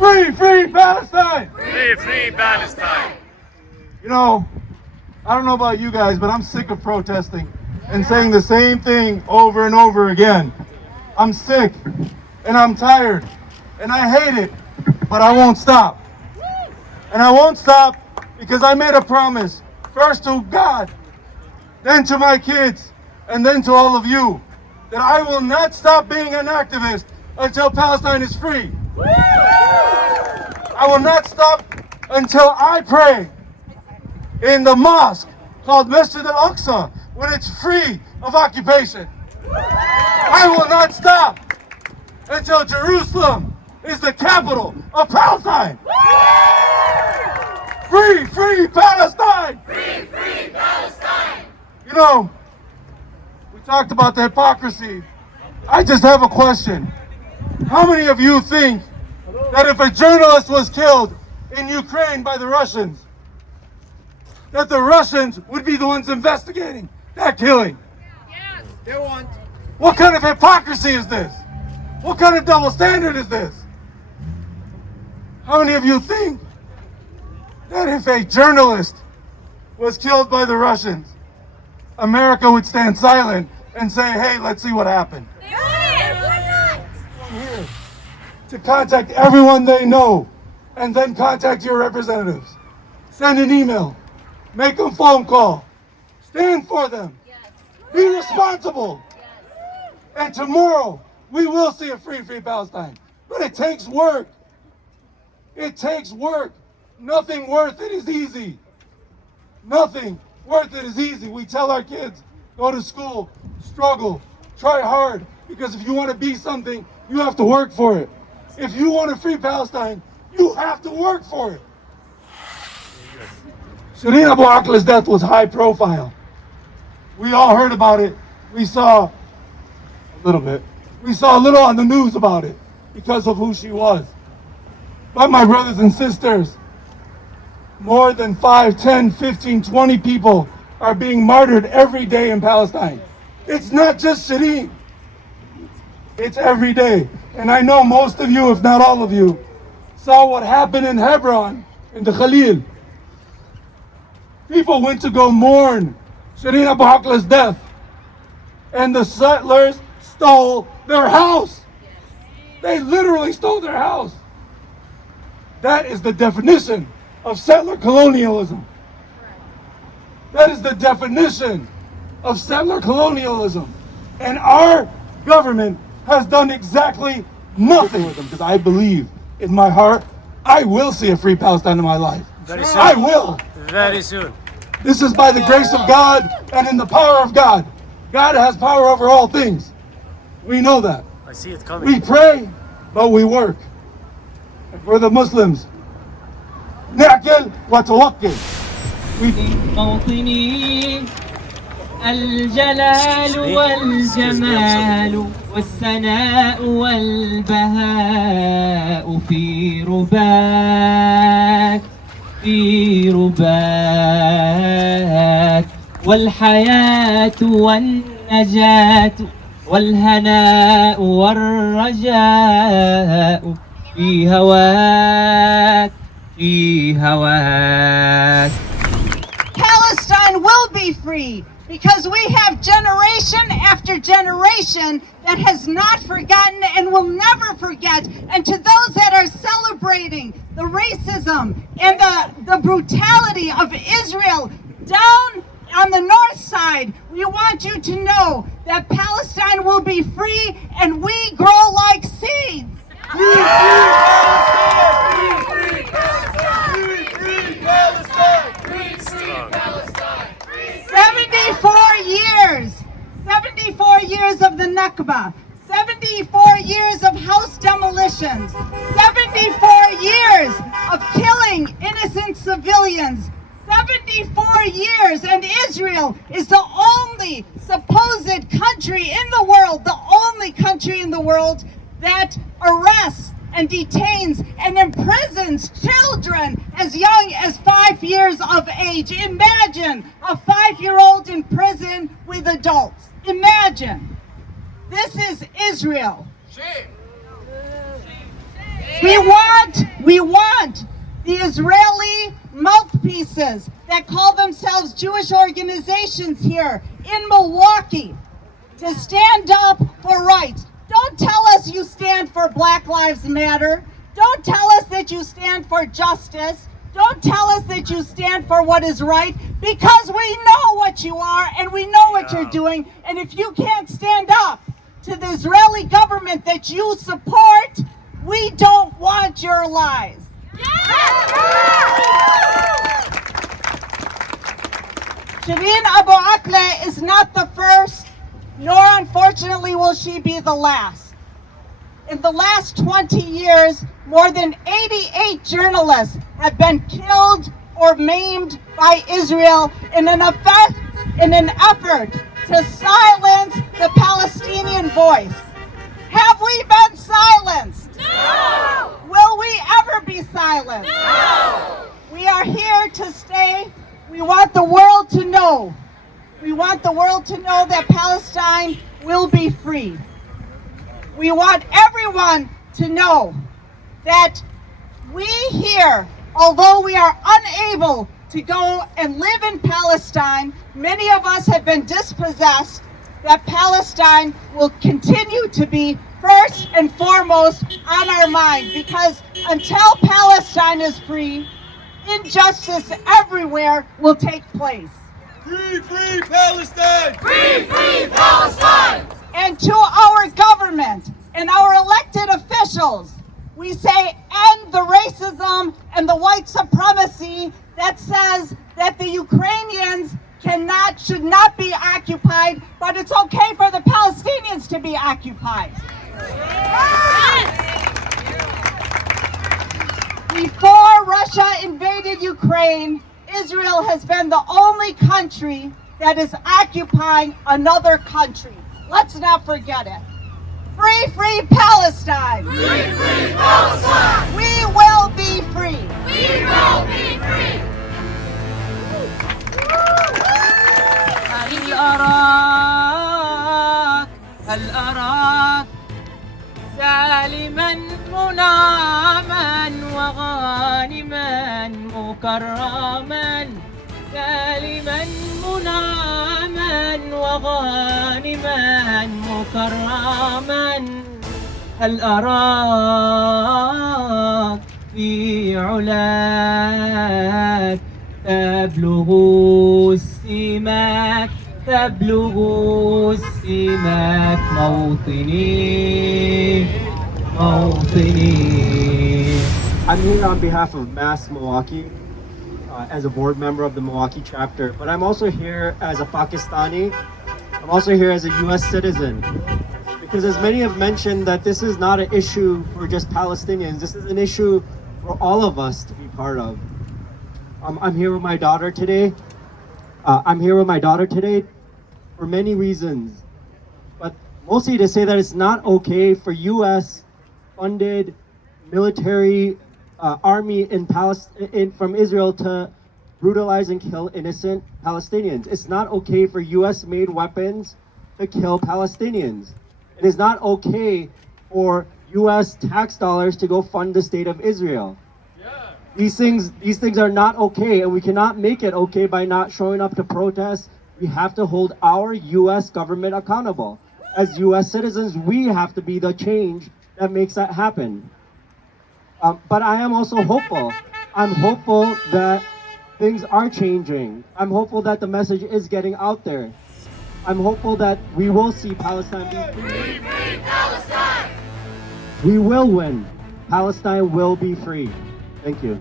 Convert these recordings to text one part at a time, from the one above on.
Free, free Palestine! Free, free Palestine! You know, I don't know about you guys, but I'm sick of protesting and saying the same thing over and over again. I'm sick and I'm tired and I hate it, but I won't stop. And I won't stop because I made a promise, first to God, then to my kids, and then to all of you, that I will not stop being an activist until Palestine is free. I will not stop until I pray in the mosque called Masjid al-Aqsa when it's free of occupation. I will not stop until Jerusalem is the capital of Palestine. Free, free Palestine! Free, free Palestine! You know, we talked about the hypocrisy. I just have a question. How many of you think that if a journalist was killed in Ukraine by the Russians, that the Russians would be the ones investigating that killing? Yes, they want. What kind of hypocrisy is this? What kind of double standard is this? How many of you think that if a journalist was killed by the Russians, America would stand silent and say, hey, let's see what happened? Here to contact everyone they know and then contact your representatives. Send an email. Make a phone call. Stand for them. Be responsible. And tomorrow we will see a free, free Palestine. But it takes work. It takes work. Nothing worth it is easy. Nothing worth it is easy. We tell our kids, go to school, struggle, try hard. Because if you want to be something, you have to work for it. If you want a free Palestine, you have to work for it. Shireen Abu Akleh's death was high profile. We all heard about it. We saw a little bit. We saw a little on the news about it because of who she was. But my brothers and sisters, more than 5, 10, 15, 20 people are being martyred every day in Palestine. It's not just Shireen. It's every day. And I know most of you, if not all of you, saw what happened in Hebron, in the Khalil. People went to go mourn Shireen Abu Akleh's death. And the settlers stole their house. They literally stole their house. That is the definition of settler colonialism. That is the definition of settler colonialism. And our government has done exactly nothing with them, because I believe in my heart, I will see a free Palestine in my life. Very soon. I will. Very soon. This is by the grace of God and in the power of God. God has power over all things. We know that. I see it coming. We pray, but we work. And for the Muslims, نعقل وتوكل. موطني الجلال والجمال والثناء والبهاء في رباك في رباك والحياة والنجاة والهناء والرجاء في هواك في هواك. Palestine will be free because we have generation after generation that has not forgotten and will never forget. And to those that are celebrating the racism and the brutality of Israel down on the north side, we want you to know that Palestine will be free and we grow like seeds. Free Palestine! Free Palestine! Free Palestine! 74 years of the Nakba, 74 years of house demolitions, 74 years of killing innocent civilians, 74 years, and Israel is the only supposed country in the world, the only country in the world that arrests and detains and imprisons children as young as 5 years of age. Imagine a 5-year-old in prison with adults. Imagine. This is Israel. We want the Israeli mouthpieces that call themselves Jewish organizations here in Milwaukee to stand up for rights. Don't tell us you stand for Black Lives Matter. Don't tell us that you stand for justice. Don't tell us that you stand for what is right, because we know what you are and we know what you're doing. And if you can't stand up to the Israeli government that you support, we don't want your lies. Shireen Abu Akleh is not the first, nor unfortunately will she be the last. In the last 20 years, more than 88 journalists have been killed or maimed by Israel in an effort to silence the Palestinian voice. Have we been silenced? No! Will we ever be silenced? No! We are here to stay. We want the world to know. We want the world to know that Palestine will be free. We want everyone to know that we here, although we are unable to go and live in Palestine, many of us have been dispossessed, that Palestine will continue to be first and foremost on our mind, because until Palestine is free, injustice everywhere will take place. Free, free Palestine! Free, free Palestine! And to our government and our elected officials, we say end the racism and the white supremacy that says that the Ukrainians should not be occupied, but it's okay for the Palestinians to be occupied. Before Russia invaded Ukraine, Israel has been the only country that is occupying another country. Let's not forget it. Free, free Palestine! Free, free Palestine! We will be free! We will be free! هل أراك سالما منعما وغانما مكرما سالما منعما وغانما مكرما هل أراك في علاك تبلغ السماك تبلغ السماك موطني موطني. I'm here on behalf of Mass Milwaukee as a board member of the Milwaukee chapter, but I'm also here as a Pakistani. I'm also here as a U.S. citizen, because as many have mentioned that this is not an issue for just Palestinians. This is an issue for all of us to be part of. I'm here with my daughter today. For many reasons, but mostly to say that it's not okay for U.S. funded military army from Israel to brutalize and kill innocent Palestinians. It's not okay for U.S. made weapons to kill Palestinians. It is not okay for U.S. tax dollars to go fund the state of Israel. These things are not okay, and we cannot make it okay by not showing up to protest. We have to hold our U.S. government accountable. As U.S. citizens, we have to be the change that makes that happen. But I am also hopeful. I'm hopeful that things are changing. I'm hopeful that the message is getting out there. I'm hopeful that we will see Palestine be free. Free, free Palestine! We will win. Palestine will be free. Thank you.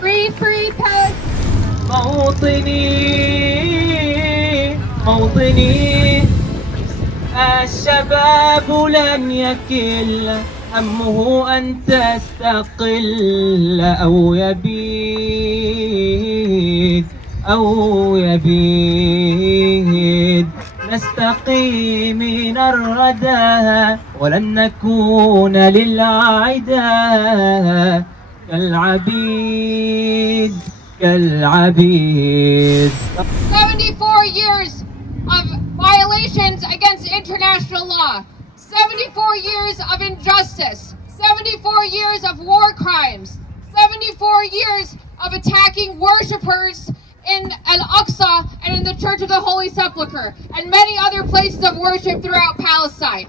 Free, free Palestine! موطني موطني الشباب لن يكل همه أن تستقل أو يبيد نستقي من الردى ولن نكون للعدا كالعبيد 74 years of violations against international law, 74 years of injustice, 74 years of war crimes, 74 years of attacking worshippers in Al-Aqsa and in the Church of the Holy Sepulchre and many other places of worship throughout Palestine.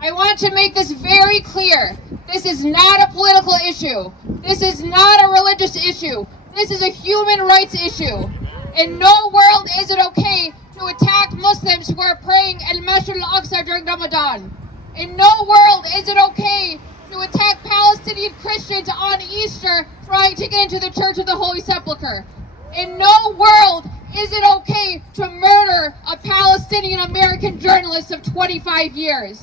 I want to make this very clear. This is not a political issue. This is not a religious issue. This is a human rights issue. In no world is it okay to attack Muslims who are praying at Masjid al-Aqsa during Ramadan. In no world is it okay to attack Palestinian Christians on Easter trying to get into the Church of the Holy Sepulchre. In no world is it okay to murder a Palestinian American journalist of 25 years.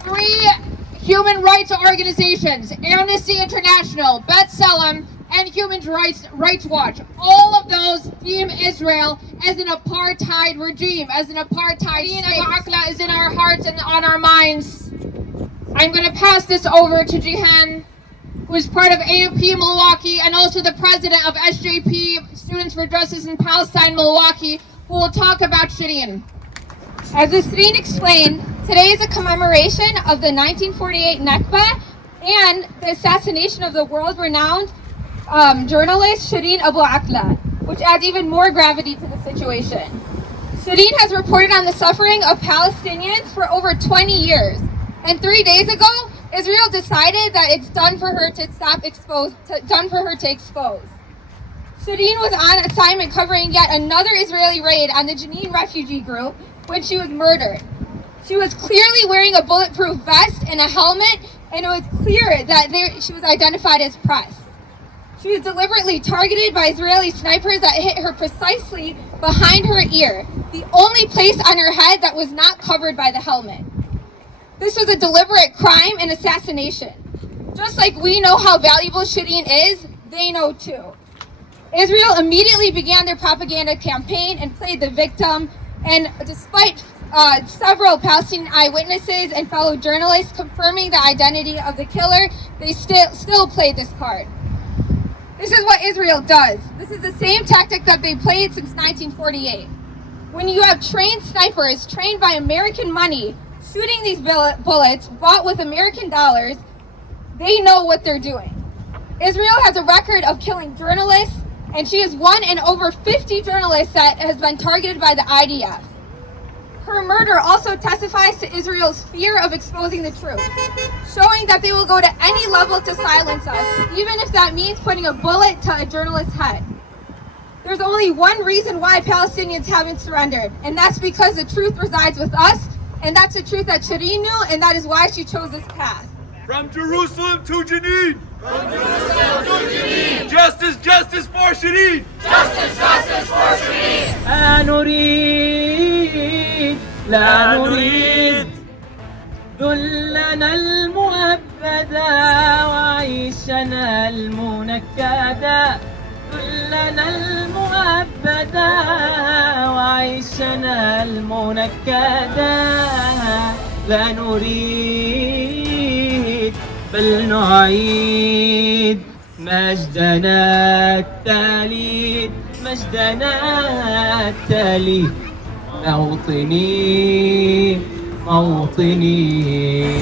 3 human rights organizations, Amnesty International, B'Tselem, and Human Rights Watch, all of those deem Israel as an apartheid regime, as an apartheid state. Al-Aqla is in our hearts and on our minds. I'm going to pass this over to Jihan, who is part of AMP Milwaukee and also the president of SJP, Students for Justice in Palestine Milwaukee, who will talk about Shireen. As Nasreen explained, today is a commemoration of the 1948 Nakba and the assassination of the world-renowned journalist Shireen Abu Akleh, which adds even more gravity to the situation. Shireen has reported on the suffering of Palestinians for over 20 years, and 3 days ago, Israel decided that it's done for her to expose. Shireen was on assignment covering yet another Israeli raid on the Jenin refugee group when she was murdered. She was clearly wearing a bulletproof vest and a helmet, and it was clear that she was identified as press. She was deliberately targeted by Israeli snipers that hit her precisely behind her ear, the only place on her head that was not covered by the helmet. This was a deliberate crime and assassination. Just like we know how valuable Shireen is, they know too. Israel immediately began their propaganda campaign and played the victim, and despite several Palestinian eyewitnesses and fellow journalists confirming the identity of the killer, they still played this card. This is what Israel does. This is the same tactic that they played since 1948. When you have trained snipers, trained by American money, shooting these bullets bought with American dollars, they know what they're doing. Israel has a record of killing journalists, and she is one in over 50 journalists that has been targeted by the IDF. Her murder also testifies to Israel's fear of exposing the truth, showing that they will go to any level to silence us, even if that means putting a bullet to a journalist's head. There's only one reason why Palestinians haven't surrendered, and that's because the truth resides with us, and that's the truth that Shireen knew, and that is why she chose this path. From Jerusalem to Jenin! From Jerusalem to Jenin! Justice, justice for Shireen! Justice, justice for Shireen! لا نريد ذلنا المؤبدا وعيشنا المنكدا ذلنا المؤبدا وعيشنا المنكدا لا نريد بل نعيد مجدنا التالي مجدنا التالي موطني موطني